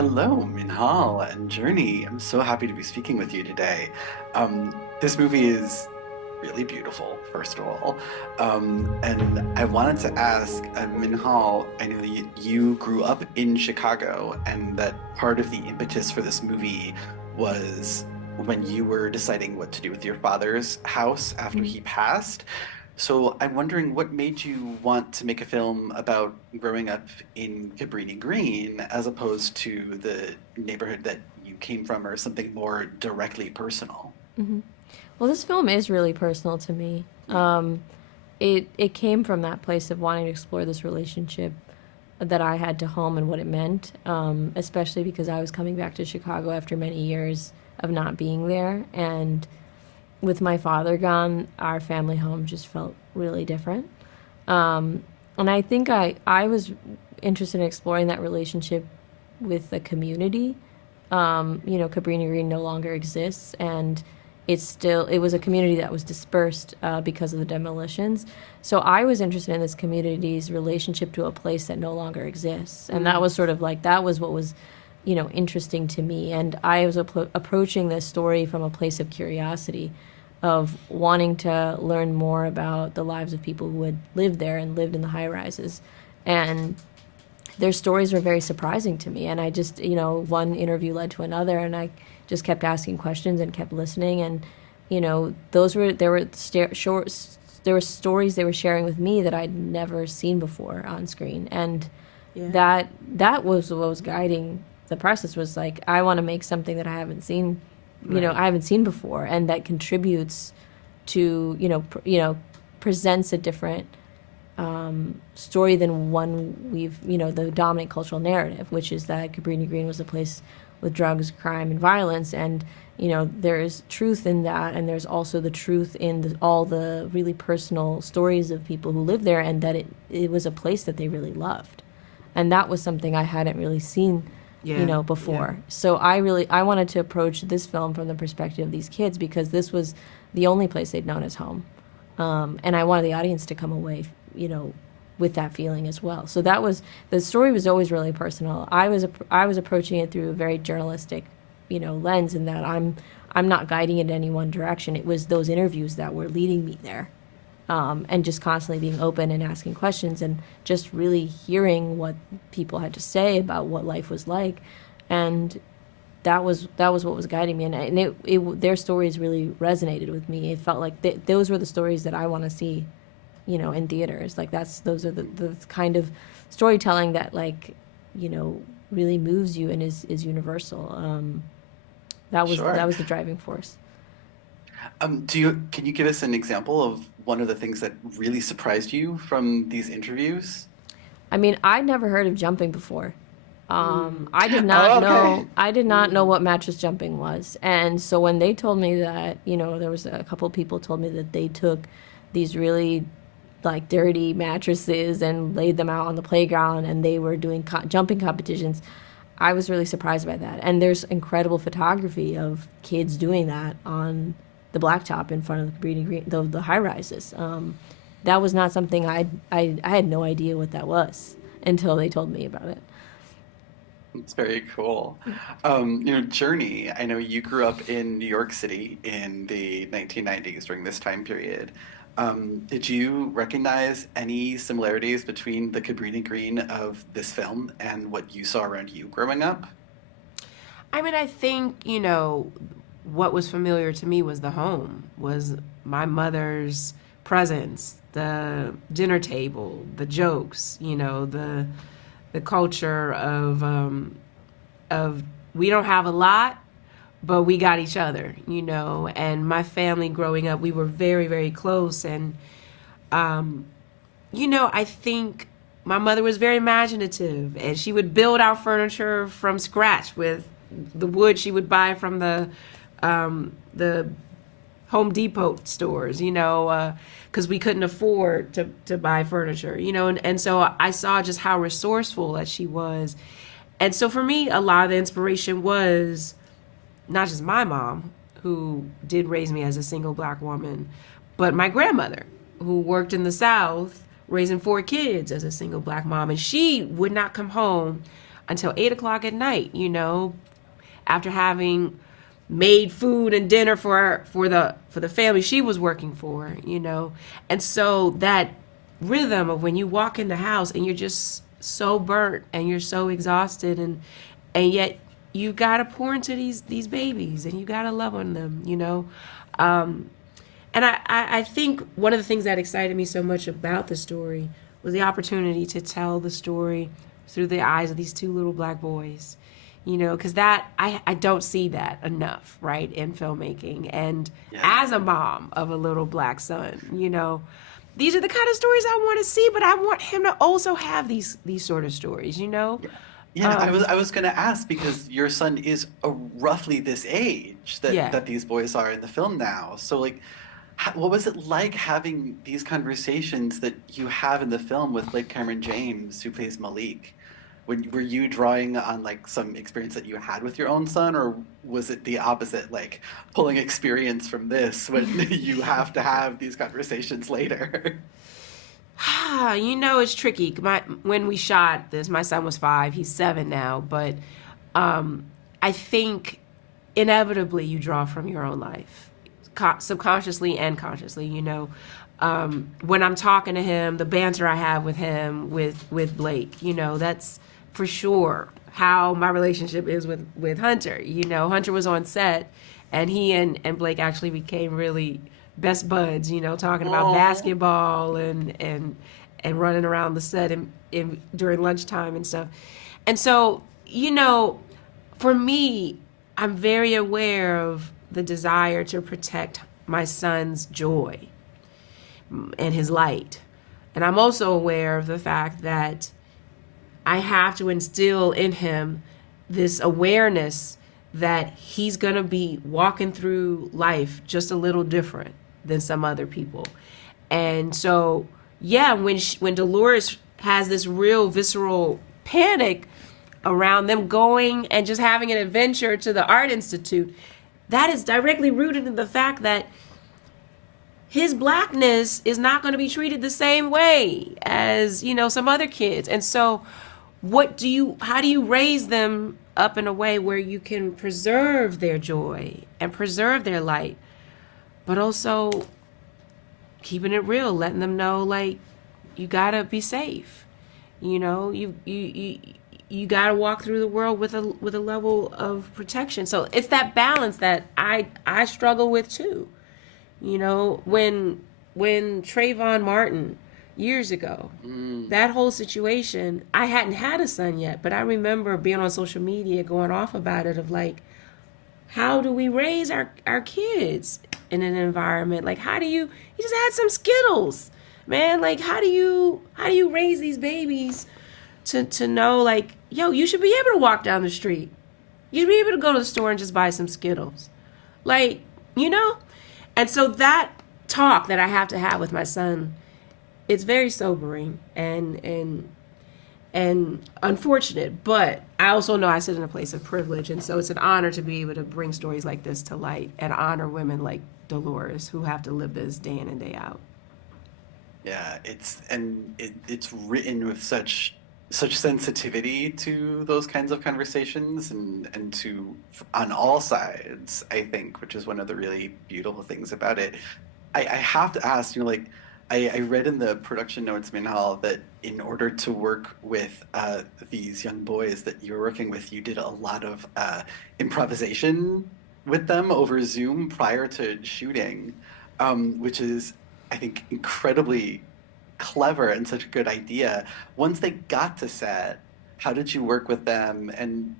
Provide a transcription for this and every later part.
Hello, Minhal and Jurnee. I'm so happy to be speaking with you today. This movie is really beautiful, first of all. And I wanted to ask, Minhal, I know that you grew up in Chicago, and that part of the impetus for this movie was when you were deciding what to do with your father's house after Mhm. he passed. So I'm wondering what made you want to make a film about growing up in Cabrini-Green as opposed to the neighborhood that you came from or something more directly personal? Well, this film is really personal to me. It came from that place of wanting to explore this relationship that I had to home and what it meant, especially because I was coming back to Chicago after many years of not being there. And with my father gone, our family home just felt really different. And I think I was interested in exploring that relationship with the community. Cabrini Green no longer exists, and it was a community that was dispersed because of the demolitions. So I was interested in this community's relationship to a place that no longer exists, and that was sort of like that was what was, interesting to me. And I was approaching this story from a place of curiosity, of wanting to learn more about the lives of people who had lived there and lived in the high rises, and their stories were very surprising to me. And I just, one interview led to another, and I just kept asking questions and kept listening. And, there were stories they were sharing with me that I'd never seen before on screen. And Yeah. that was what was guiding the process, was like, I want to make something that I haven't seen, Right. I haven't seen before, and that contributes to, presents a different story than one the dominant cultural narrative, which is that Cabrini Green was a place with drugs, crime, and violence. And, there's truth in that. And there's also the truth in all the really personal stories of people who live there, and that it was a place that they really loved. And that was something I hadn't really seen, Yeah. Yeah. before. So I wanted to approach this film from the perspective of these kids, because this was the only place they'd known as home. And I wanted the audience to come away, with that feeling as well. So the story was always really personal. I was approaching it through a very journalistic, lens, in that I'm not guiding it in any one direction. It was those interviews that were leading me there, and just constantly being open and asking questions, and just really hearing what people had to say about what life was like. And that was what was guiding me. And their stories really resonated with me. It felt like those were the stories that I want to see, in theaters. Like those are the kind of storytelling that, like, really moves you and is universal. That Sure. was the driving force. Can you give us an example of one of the things that really surprised you from these interviews? I mean, I'd never heard of jumping before. Mm. Oh, okay. I did not know Mm. what mattress jumping was. And so when they told me that, there was a couple of people told me that they took these really, like, dirty mattresses and laid them out on the playground, and they were doing jumping competitions. I was really surprised by that. And there's incredible photography of kids doing that on the blacktop in front of the Cabrini Green, the high rises. That was not something I had no idea what that was until they told me about it. It's very cool. Journey, I know you grew up in New York City in the 1990s during this time period. Did you recognize any similarities between the Cabrini Green of this film and what you saw around you growing up? I mean, I think, what was familiar to me was the home, was my mother's presence, the dinner table, the jokes, the culture of we don't have a lot, but we got each other, and my family growing up, we were very, very close. And, I think my mother was very imaginative, and she would build our furniture from scratch with the wood she would buy from the Home Depot stores, because we couldn't afford to buy furniture, and so I saw just how resourceful that she was. And so for me, a lot of the inspiration was not just my mom, who did raise me as a single black woman, but my grandmother, who worked in the South raising four kids as a single black mom. And she would not come home until 8 o'clock at night, after having made food and dinner for the family she was working for, And so that rhythm of when you walk in the house and you're just so burnt and you're so exhausted, and yet you gotta pour into these babies and you gotta love on them, And I think one of the things that excited me so much about the story was the opportunity to tell the story through the eyes of these two little black boys, because I don't see that enough, right, in filmmaking. And Yeah. as a mom of a little black son, these are the kind of stories I want to see, but I want him to also have these sort of stories. Yeah, I was gonna ask because your son is roughly this age Yeah. that these boys are in the film now. So like, what was it like having these conversations that you have in the film with like Cameron James, who plays Malik? Were you drawing on like some experience that you had with your own son, or was it the opposite, like pulling experience from this when you have to have these conversations later? It's tricky. When we shot this, my son was 5. He's 7 now. But I think inevitably you draw from your own life, subconsciously and consciously. When I'm talking to him, the banter I have with him, with Blake, that's for sure how my relationship is with Hunter. Hunter was on set, and he and Blake actually became really best buds, talking about basketball and running around the set during lunchtime and stuff. And so, for me, I'm very aware of the desire to protect my son's joy and his light. And I'm also aware of the fact that I have to instill in him this awareness that he's going to be walking through life just a little different than some other people. And so, yeah, when Dolores has this real visceral panic around them going and just having an adventure to the Art Institute, that is directly rooted in the fact that his blackness is not going to be treated the same way as, some other kids. And so how do you raise them up in a way where you can preserve their joy and preserve their light, but also keeping it real, letting them know, like, you gotta be safe. You gotta walk through the world with a level of protection. So it's that balance that I struggle with too. When Trayvon Martin years ago, that whole situation, I hadn't had a son yet, but I remember being on social media going off about it, of like, how do we raise our kids in an environment? Like, he just had some Skittles, man. Like, how do you raise these babies to know, like, yo, you should be able to walk down the street. You should be able to go to the store and just buy some Skittles. Like, And so that talk that I have to have with my son, it's very sobering and unfortunate, but I also know I sit in a place of privilege, and so it's an honor to be able to bring stories like this to light and honor women like Dolores who have to live this day in and day out. Yeah, it's written with such sensitivity to those kinds of conversations and to on all sides, I think, which is one of the really beautiful things about it. I have to ask, like, I read in the production notes, Minhal, that in order to work with these young boys that you were working with, you did a lot of improvisation with them over Zoom prior to shooting, which is, I think, incredibly clever and such a good idea. Once they got to set, how did you work with them and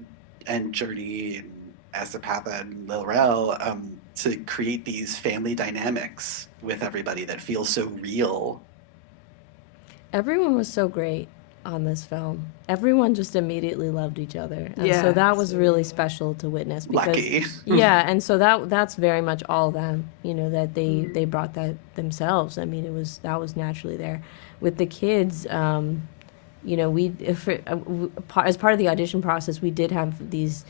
Jurnee and Astapatha and Lil Rel to create these family dynamics with everybody that feel so real? Everyone was so great on this film. Everyone just immediately loved each other. And Yeah, so that was so really special to witness because Lucky. yeah, and so that's very much all them, that they brought that themselves. I mean, that was naturally there. With the kids, as part of the audition process, we did have these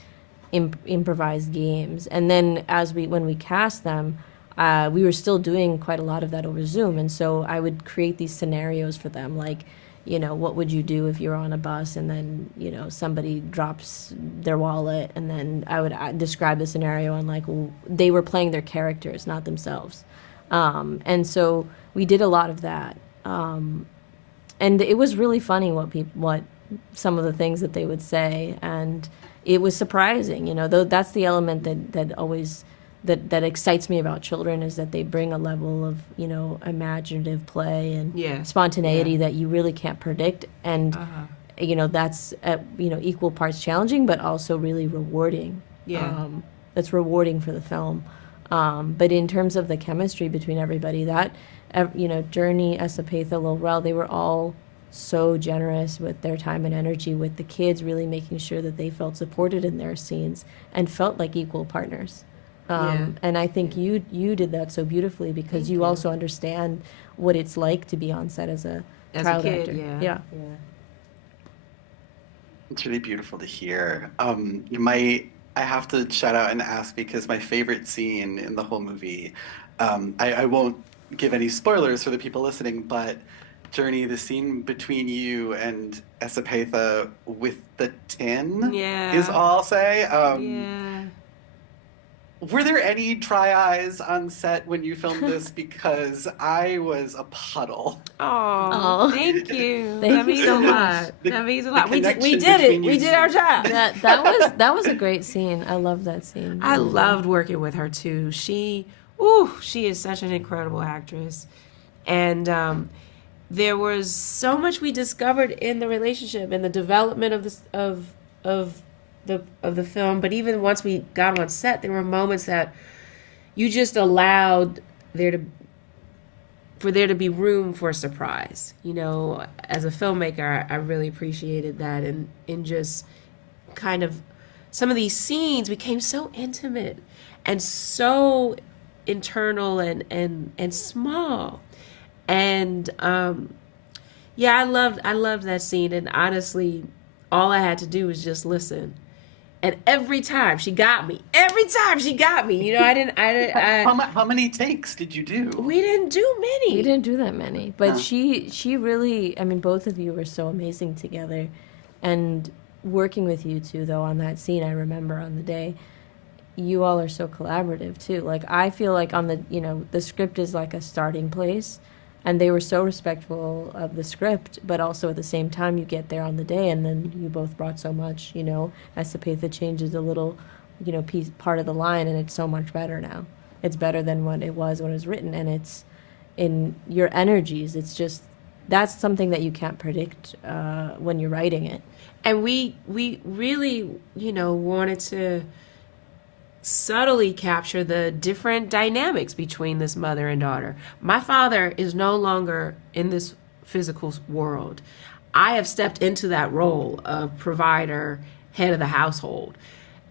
improvised games. And then when we cast them, we were still doing quite a lot of that over Zoom. And so I would create these scenarios for them, like, you know, what would you do if you're on a bus and then, you know, somebody drops their wallet, and then I would describe the scenario and like they were playing their characters, not themselves. And so we did a lot of that. And it was really funny what some of the things that they would say, and it was surprising, you know, though that's the element that always that excites me about children, is that they bring a level of, you know, imaginative play and spontaneity that you really can't predict, and you know, that's you know, equal parts challenging but also really rewarding. That's rewarding for the film. But in terms of the chemistry between everybody, that, you know, Jurnee, Esapatha, Lorel, they were all so generous with their time and energy with the kids, really making sure that they felt supported in their scenes and felt like equal partners. And I think you did that so beautifully, because you also understand what it's like to be on set as a child kid, actor. yeah. It's really beautiful to hear. I have to shout out and ask, because my favorite scene in the whole movie, I won't give any spoilers for the people listening, but Jurnee, the scene between you and Esapatha with the tin is all I'll say. Were there any dry eyes on set when you filmed this? Because I was a puddle. Oh, thank you. Thank That means you so a much. lot. That means a lot. We did connection it. between We you did our two. job. That was a great scene. I love that scene. I loved working with her too. She is such an incredible actress, and there was so much we discovered in the relationship and the development of this of the film. But even once we got on set, there were moments that you just allowed for there to be room for surprise. You know, as a filmmaker, I really appreciated that, and in just kind of some of these scenes became so intimate and so internal and small. And I loved that scene, and honestly, all I had to do was just listen. And every time she got me. You know, I didn't. How many takes did you do? We didn't do many. We didn't do that many, but she really. I mean, both of you were so amazing together, and working with you two though on that scene, I remember on the day, you all are so collaborative too. Like, I feel like on the, you know, the script is like a starting place, and they were so respectful of the script, but also at the same time you get there on the day, and then you both brought so much, you know. Esapatha changes a little, you know, part of the line, and it's so much better now. It's better than what it was when it was written, and it's in your energies. It's just, that's something that you can't predict when you're writing it. And we really, you know, wanted to subtly capture the different dynamics between this mother and daughter. My father is no longer in this physical world. I have stepped into that role of provider, head of the household.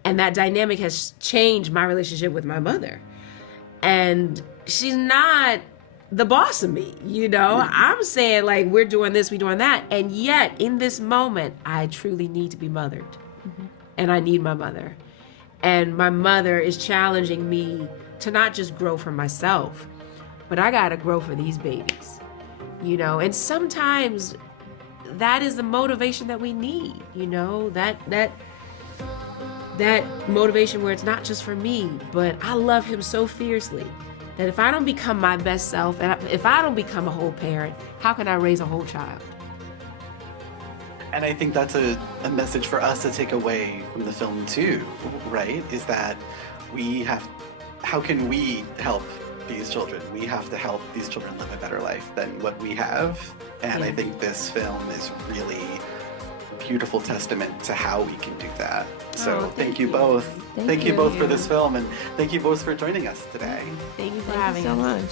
And that dynamic has changed my relationship with my mother. And she's not the boss of me, you know? I'm saying, like, we're doing this, we're doing that. And yet, in this moment, I truly need to be mothered. And I need my mother. And my mother is challenging me to not just grow for myself, but I gotta grow for these babies, you know? And sometimes that is the motivation that we need, you know? That motivation where it's not just for me, but I love him so fiercely that if I don't become my best self, and if I don't become a whole parent, how can I raise a whole child? And I think that's a message for us to take away from the film too, right? Is that how can we help these children? We have to help these children live a better life than what we have. And I think this film is really a beautiful testament to how we can do that. So thank you both. Thank you both for this film, and thank you both for joining us today. Thank you for Thank having you so us. much.